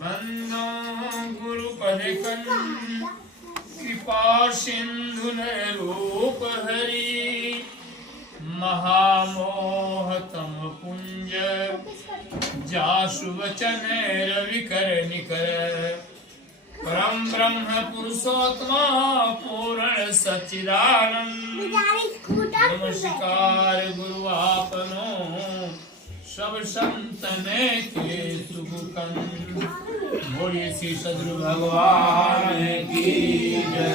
बंदो गुरुपद कृपा सिंधु रूप हरि महामोहतम पुंज जासु वचन रविकर निकर परम ब्रह्म पुरुषोत्मा पूर्ण सच्चिदानंद नमस्कार गुरु आपनो सब संतन के सुखकंद बोलिए श्री सद्गुरु भगवान की जय।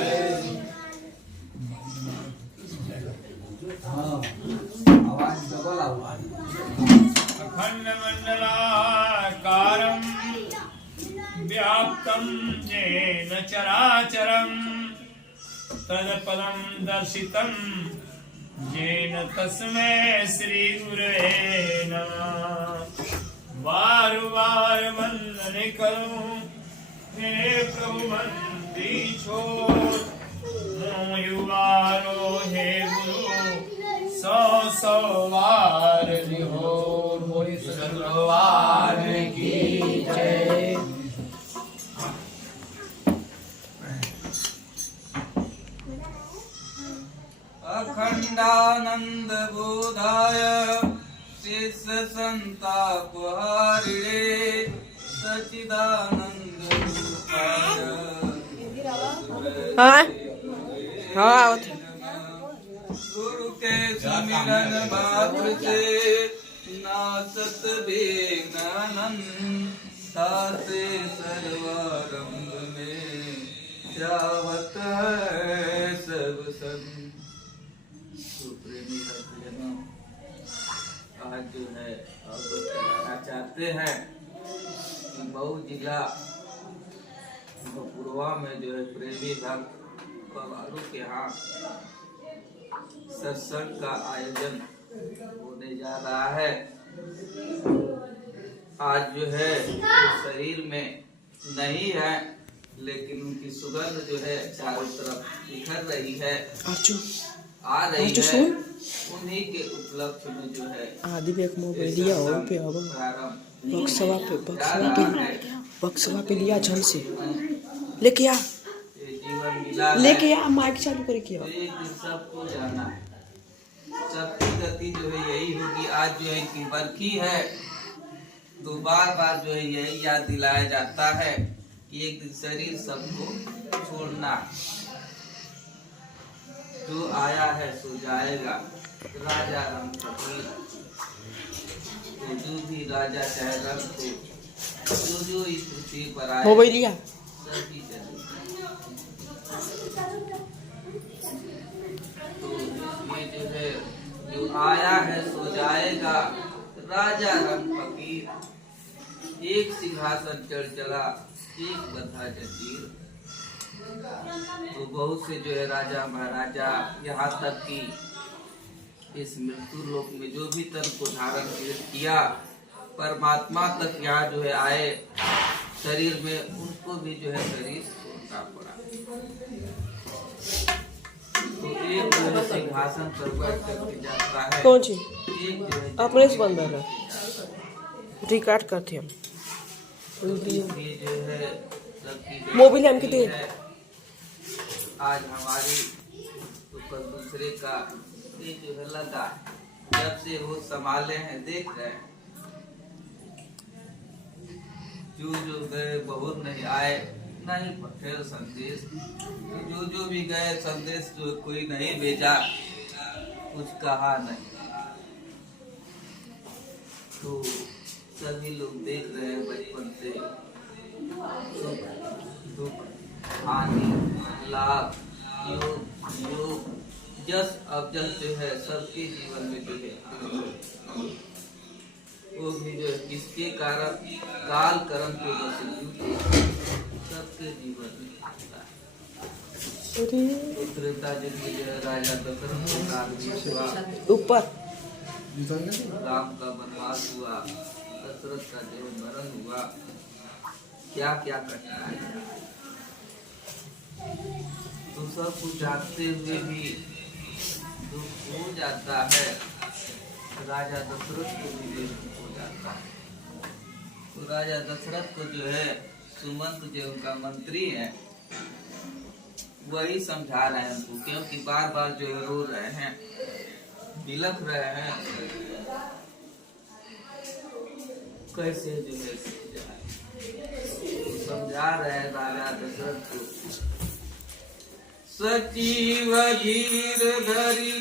अखंड मंडलाकारं व्याप्तं येन चराचरं तत्पदं दर्शितं येन तस्मै श्री गुरुवे नमः। बार बार वंदन करूं हे प्रभु बंदी छोड़ युवारो हे गुरु सौ सौ वार निहोर बोली भगवान की जय। अखंडानंद बोधाय शेष संतापहारिणे सच्चिदानंद रूपाय गुरु के सुमिरन मात्र से नासत विघ्नन ताते सर्वारंभ में जावत है सब सन। प्रेमी भक्तजनों, आज जो है अवगत कराना चाहते हैं कि मऊ जिला पूर्वा में जो है प्रेमी भक्त पवारों के यहाँ सत्संग का आयोजन होने जा रहा है। आज जो है शरीर में नहीं है, लेकिन उनकी सुगंध जो है चारों तरफ बिखर रही है, आ रही है। उन्हीं के उपलक्ष्य में जो है आदि भी एक मोबाइल लिया हो पे अब बक्सवा पे लिया झन से लेके आ माइक चालू करे किया। एक दिन सबको जाना है, सबकी गति जो है यही होगी। आज जो है इनकी बरखी है, तो बार बार जो है यही याद दिलाया जाता है कि एक दिन शरीर सबको छोड़ना। जो आया है सो जाएगा, राजा रंग फकीर। तो जो भी राजा चाहे रंग को, जो इस पृथ्वी पर आए मोबाइल लिया सभी चले। तो इसमें जो है जो आया है सो जाएगा, राजा रंग फकीर। एक सिंहासन चढ़ चला, एक बंधा जंजीर। तो बहुत से जो है राजा महाराजा, यहाँ तक कि इस मृत्यु लोक में जो भी तन को धारण किया, परमात्मा तक यहाँ जो है आए शरीर में, उनको भी जो है शरीर छोड़ना पड़ा। तो एक जो है सिंहासन पर बैठ करके जाता है, कौन सी एक जो है अपने से बंद है रिकॉर्ड करते हम ये जो है मोबाइल हम कितने आज हमारी ऊपर दूसरे का ये जो है लगा, जब से वो संभाले हैं देख रहे हैं। जो गए बहुत नहीं आए, नहीं पठे संदेश। तो जो भी गए संदेश जो कोई नहीं भेजा, कुछ कहा नहीं। तो सभी लोग देख रहे हैं बचपन से सुख दुख हानि लाभ योग जस अवजस जो है सबके जीवन में जो है, वो भी जो है किसके कारण काल कर्म के वश सबके जीवन में आता है। त्रेता युग में जो है राजा दशरथ के काल में ऊपर राम का वनवास हुआ, दशरथ का जो मरण हुआ, क्या क्या कठिनाई। तो सब कुछ जानते हुए भी दुख हो जाता है, राजा दशरथ को भी दुख हो जाता राजा दशरथ को जो है सुमंत जो उनका मंत्री है वही समझा रहे हैं उनको, क्योंकि बार बार जो है रो रहे हैं, बिलख रहे हैं, कैसे जो है समझा रहे हैं राजा दशरथ को। सचिव धीर धरी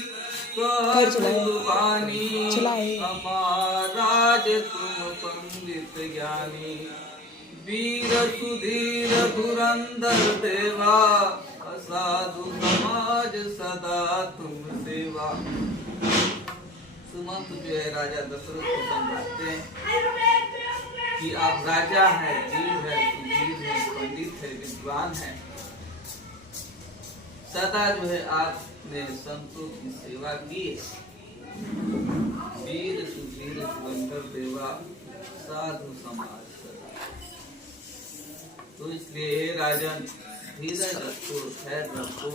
वाणी हमाराज तुम पंडित ज्ञानी, वीर सुधीर धुरंधर देवा साधु समाज सदा तुम सेवा। सुमंत जो है राजा दशरथ को समझाते हैं कि आप राजा हैं, वीर है, सुधीर है, पंडित है, विद्वान है, सदा जो है आपने संतों की सेवा की। वीर सुधीर धुरंधर देवा साधु समाज सदा। तो इसलिए राजन धीरज रखो, खैर रखो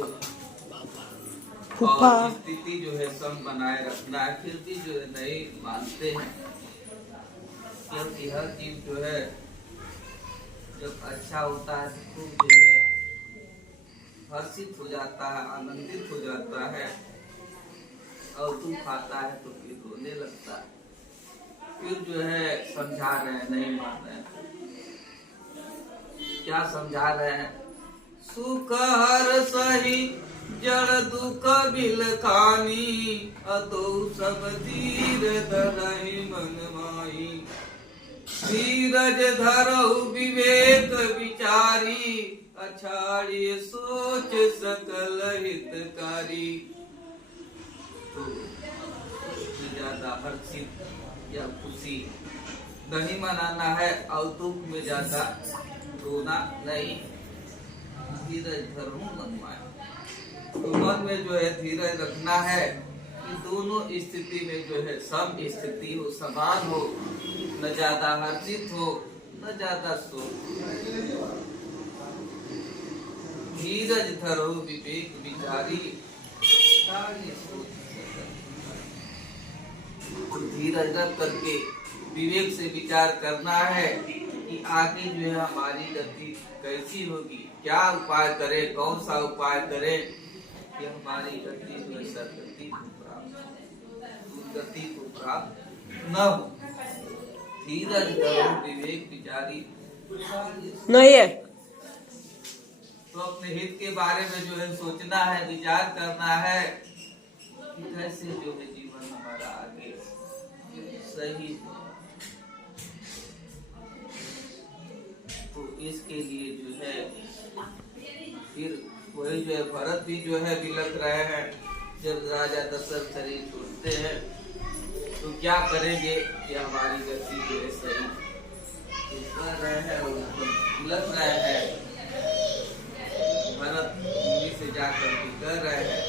और स्थिति जो है सम बनाए रखना है। फिर भी जो है नहीं मानते हैं, क्योंकि हर चीज जो है जब अच्छा होता है तो खूब जो है हर्षित हो जाता है, आनंदित हो जाता है, और दुख आता है तो फिर रोने लगता है। फिर जो है समझा रहे हैं, नहीं मान रहे हैं। क्या समझा रहे हैं? सुख हर सही जड़ दुख बिल खानी, अतो सब धीर धरहि मन माही, धीरज धरहु विवेक विचारी, अछाड़िए सोच सकल हितकारी। तो ज्यादा हर्षित या खुशी नहीं मनाना है और दुख में ज्यादा रोना नहीं। धीरज धरो मन माए, तो मन में जो है धीरज रखना है कि दोनों स्थिति में जो है सम स्थिति हो, समान हो, न ज्यादा हर्षित हो न ज्यादा शोक। धीरज धरो विवेक विचारी, धीरज रख करके विवेक से विचार करना है कि आगे जो है हमारी गति कैसी होगी, क्या उपाय करें, कौन सा उपाय करें कि हमारी गति जो है सदगति को प्राप्त, गति को प्राप्त न हो। धीरज धरो विवेक विचारी नहीं है तो अपने हित के बारे में जो है सोचना है, विचार करना है कि कैसे जो है जीवन हमारा आगे सही हो। तो इसके लिए जो है फिर वही जो है भरत भी जो है बिलख रहे हैं। जब राजा दशरथ शरीर छोड़ते हैं तो क्या करेंगे कि हमारी गति जो है सही कर रहे हैं, बिलख रहे हैं। भरत मुनि से जाकर के कर रहे हैं,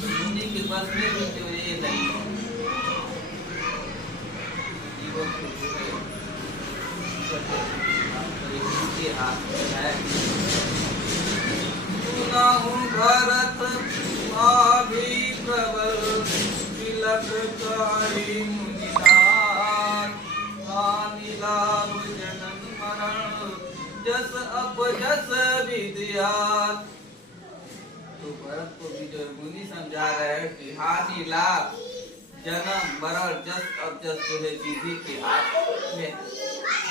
तो मुनि के बस में भी जो ये नहीं है, जीवन को जो है के हाथ में है। सुनाहु भरत भाभी प्रबल, बिलख कारी मुनिनाथ, हानि लाभ जनन मरण, जस अपजस विद्यात। तो भरत को भी जो मुनि समझा रहे हैं कि हानि लाभ जन्म मरण जस अपजस जो है विधि के हाथ में,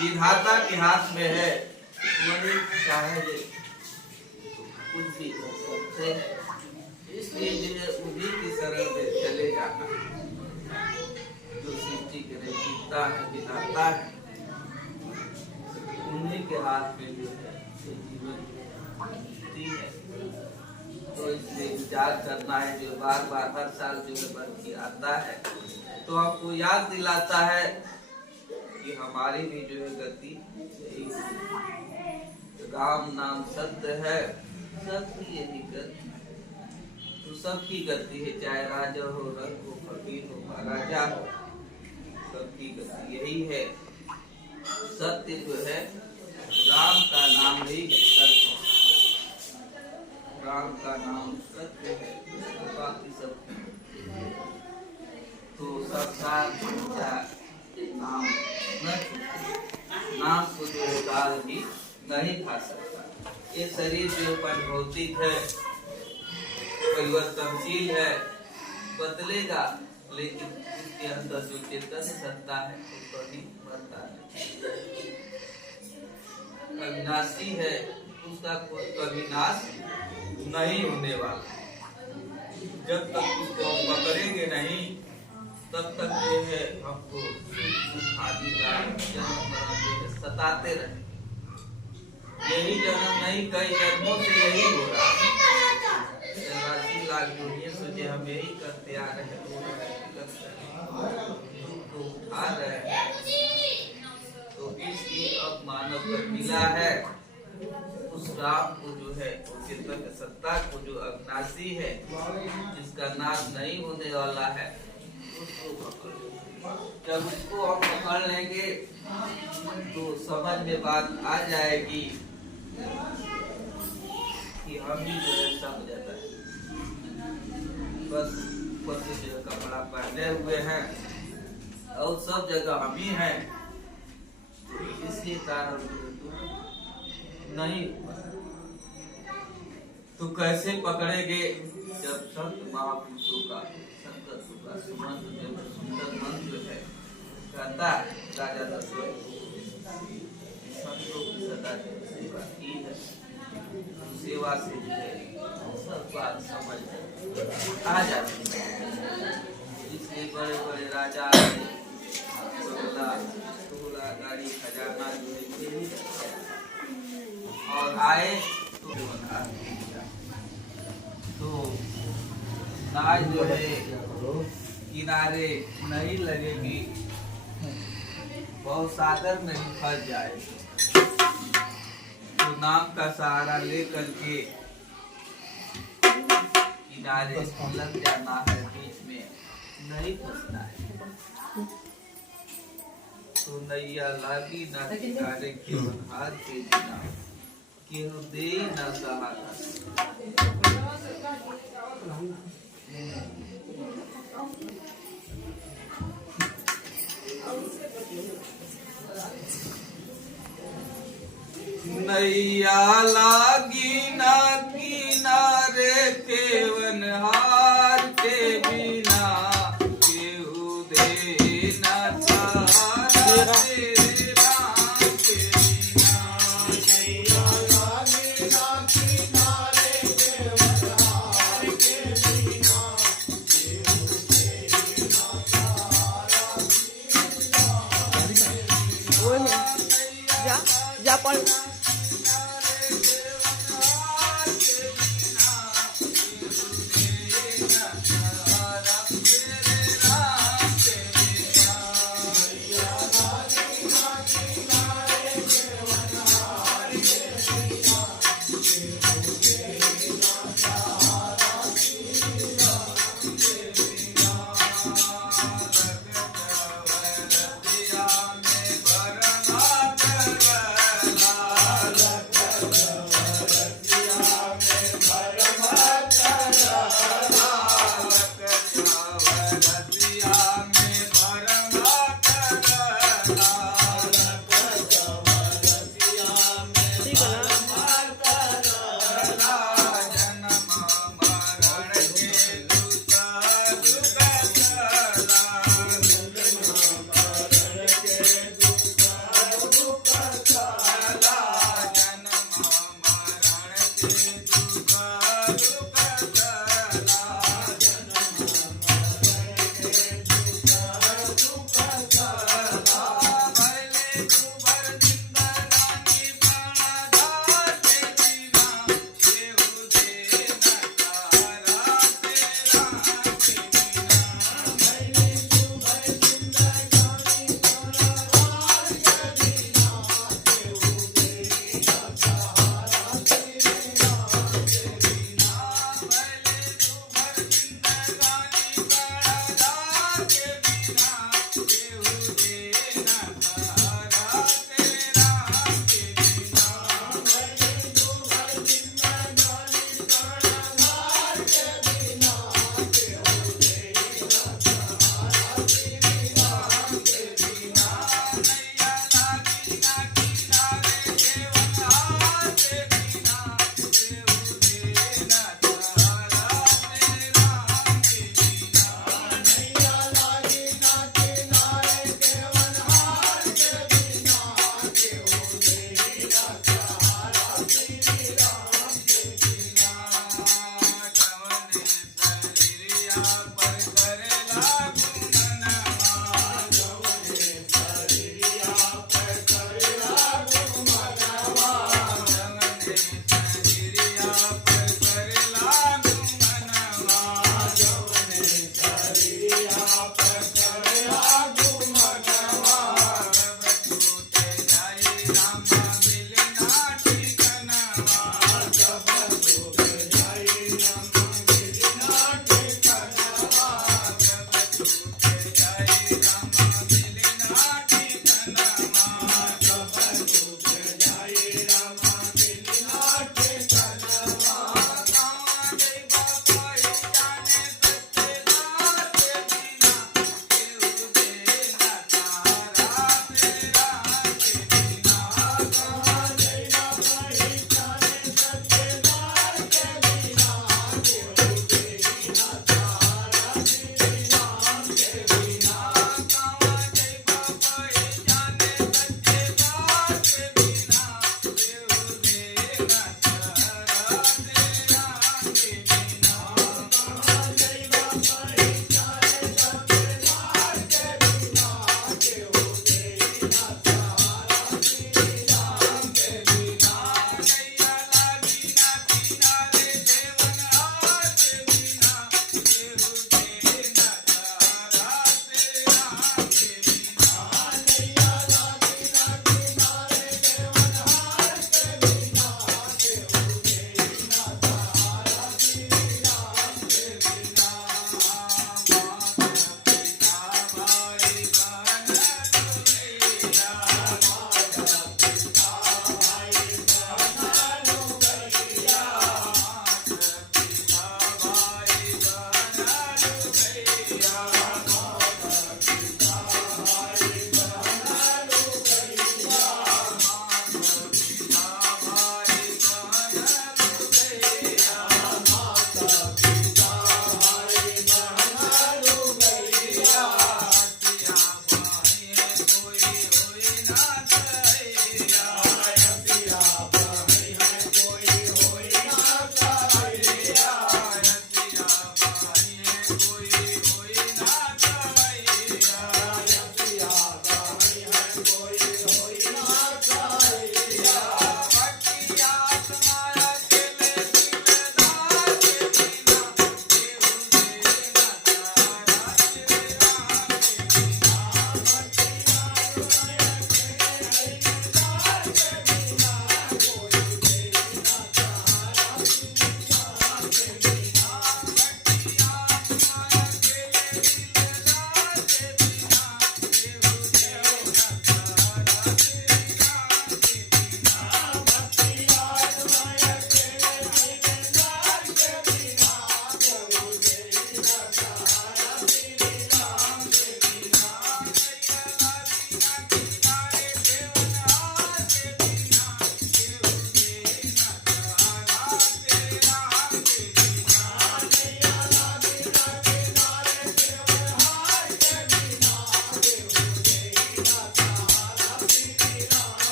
विधाता के हाथ में है। वही चाहे कुछ भी कर सकते हैं, इसलिए जो है उन्हीं की शरण में चले जाना, जो सृष्टि के रचयिता है, विधाता है, उन्हीं के हाथ में जो है जीवन है। तो इसलिए विचार करना है, जो बार बार हर साल जो है बरखी आता है तो आपको याद दिलाता है कि हमारी भी जो है गति यही, राम नाम सत्य है, सबकी यही गति। तो सबकी गति है, चाहे राजा हो, रंग हो, फकीर हो, महाराजा हो, सबकी गति यही है। सत्य जो है राम का नाम ही है, सत्य, राम का नाम सत्य है, बाकी सब तो सब साथ नाम न, नाम को बाल भी नहीं खा सकता। ये शरीर जो भौतिक है, परिवर्तनशील है, बदलेगा, लेकिन उसके अंदर जो चेतन सत्ता है वो कभी मरता नहीं, अविनाशी है, उसका कोई कभी नाश नहीं होने वाला। जब तक उसको हम पकड़ेंगे नहीं, तब तक जो है हमको आदि का जन्म मरण जो है सताते रहे। यही जन्म नहीं, कई जन्मों से यही हो रहा है। 84 लाख दुनिया सोचे हम यही करते आ रहे हैं, तो उठा रहे हैं। तो इसकी अब मानव पर मिला है, उस राम को जो है, उस चेतन सत्ता को जो अविनाशी है, जिसका नाश नहीं होने वाला है, उसको पकड़। जब उसको हम पकड़ लेंगे तो समझ में बात आ जाएगी कि हम ही जो है सब जाता है। बस ऊपर से जो कपड़ा पहने हुए हैं और सब जगह हम ही हैं, तो इसी कारण नहीं। तो कैसे पकड़ेंगे? जब संत महापुरुषों का, संतों का सुमंत जब सुंदर मंत्र है, कहता है राजा दशरथ संतों की सदा सेवा की है, सेवा से सब बात समझ आ जाती है। इसलिए बड़े बड़े राजा तोला गाड़ी खजाना जो है और आए तो नाव जो है किनारे नहीं लगेगी, बहुत सागर में ही फंस जाए। तो नाव का सहारा लेकर के किनारे लग जाना है, बीच में नहीं फंसना है। तो नैया लागी ना किनारे के हाथ के बिना, केहू दे न सहारा। नैया लागी ना किनारे केवन हार के बिना, केहू दे न सहारा तेरे राम के बिना। नैया लागी ना किनारे केवन हार के बिना, केहू दे न सहारा जा पर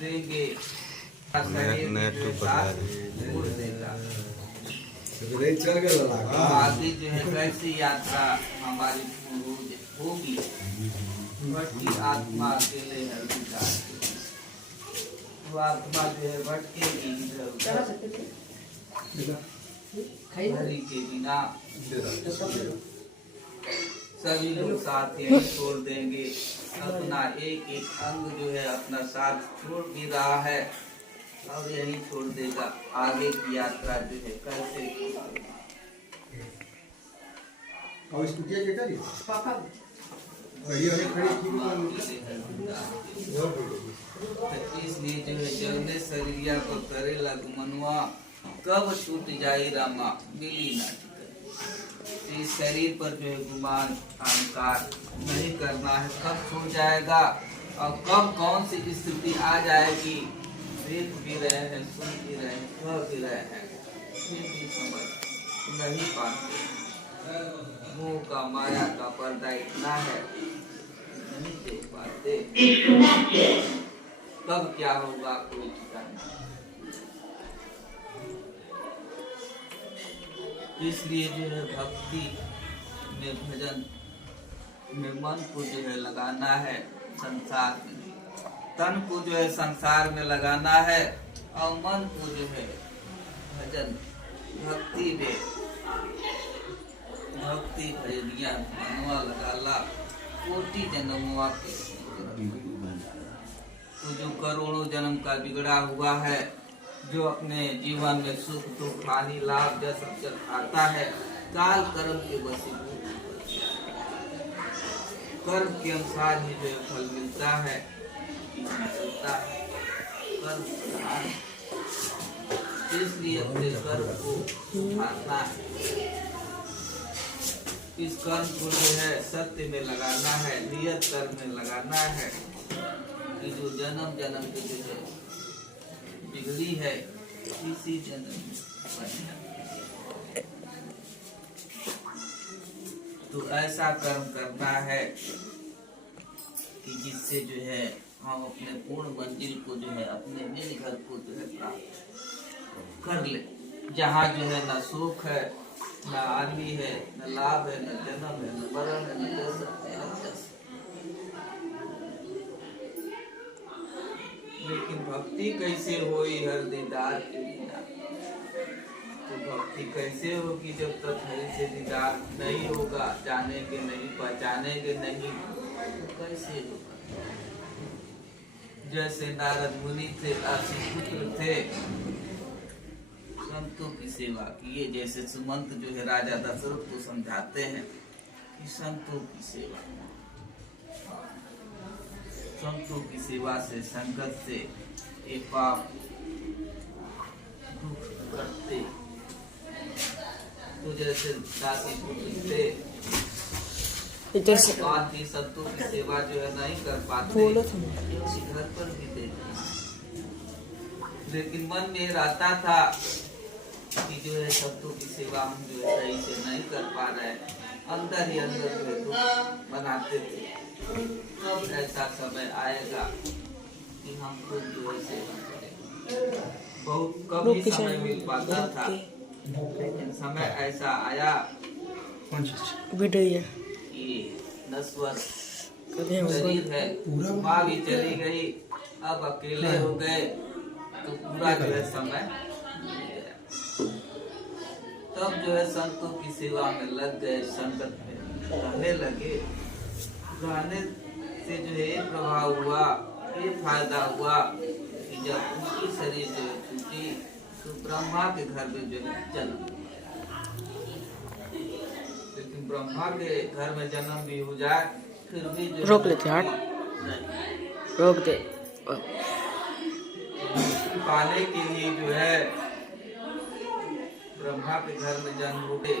देंगे शरीर नया जो है ट्यूब साथ बदला छोड़ देगा। तो आगे जो है कैसी यात्रा हमारी होगी, भटकी आत्मा अकेले है विचार की। वो आत्मा जो है भटकेगी इधर उधर हरि के बिना। सभी लोग साथ यही छोड़ देंगे, अपना एक एक अंग जो है अपना साथ छोड़ भी रहा है और यही छोड़ देगा। आगे की यात्रा जो है कैसे और स्कूटिया के करी पापा बढ़िया है खड़ी तो इसलिए जो है जगने शरीरिया को करे लग मनुआ, कब छूट जाई रामा मिली ना टिकट। इस शरीर पर जो है गुमान अहंकार नहीं करना है, कब छूट जाएगा और कब कौन सी स्थिति आ जाएगी, देख भी रहे हैं, सुन भी रहे हैं, कह भी रहे हैं, फिर भी समझ नहीं पाते। मुंह का माया का पर्दा इतना है नहीं देख पाते, कब क्या होगा कोई ठिकाना। इसलिए जो है भक्ति में भजन में मन को जो है लगाना है, संसार में तन को जो है संसार में लगाना है और मन को जो है भजन भक्ति में भक्ति भजनिया मनवा लगाला कोटि जन्मवा के। तो जो करोड़ों जन्म का बिगड़ा हुआ है, जो अपने जीवन में सुख दुख हानि लाभ जस अवसर आता है, काल कर्म के वशीभूत कर्म के अनुसार ही जो फल मिलता है, चलता है कर्म प्रधान। इसलिए अपने कर्म को सुधारना है, इस कर्म को जो है सत्य में लगाना है, नियत कर्म में लगाना है कि जो जन्म जन्म की जो है बिगड़ी है इसी जन्म में बन। तो ऐसा कर्म करना है कि जिससे जो है हम अपने पूर्ण मंजिल को जो है अपने निज घर को जो है प्राप्त कर ले, जहाँ जो है न सुख है, न आदमी है, न लाभ है, न जन्म है, न मरण है, न जस है, न जस। लेकिन भक्ति कैसे होई हर दीदार के बिना। तो भक्ति कैसे होगी जब तक हरि से दीदार नहीं होगा, जानेंगे नहीं, पहचानेंगे नहीं, तो कैसे होगा। जैसे नारद मुनि थे, असी पुत्र थे, संतों की सेवा किए। जैसे सुमंत जो है राजा दशरथ को समझाते हैं कि संतों की सेवा, संतों की सेवा से, संगत से ये पाप दुख करते। तो जैसे दासी पुत्र थे, इधर से बात ही संतों की सेवा जो है नहीं कर पाते, उसी घर पर भी देते। लेकिन मन में रहता था कि जो है संतों की सेवा हम जो है सही से नहीं कर पा रहे, अंदर ही अंदर जो है दुख बनाते थे। कब ऐसा समय आएगा कि हम खुद जो है सेवा करेंगे। बहुत कम ही समय मिल पाता था, लेकिन समय ऐसा आया वीडियो कि नश्वर शरीर है, माँ भी चली गई, अब अकेले हो गए, तो पूरा जो है समय मिल गया। तब जो है संतों की सेवा में लग गए, संगत में रहने लगे। रहने से जो है ये प्रभाव हुआ, ये फायदा हुआ कि जब उनकी शरीर जो है छूटी तो ब्रह्मा के घर में जो है जन्म। लेकिन ब्रह्मा के घर में जन्म भी हो जाए फिर भी जो रोक लेते हैं, रोक दे। पाने के लिए जो है ब्रह्मा के घर में जन्म हो गए।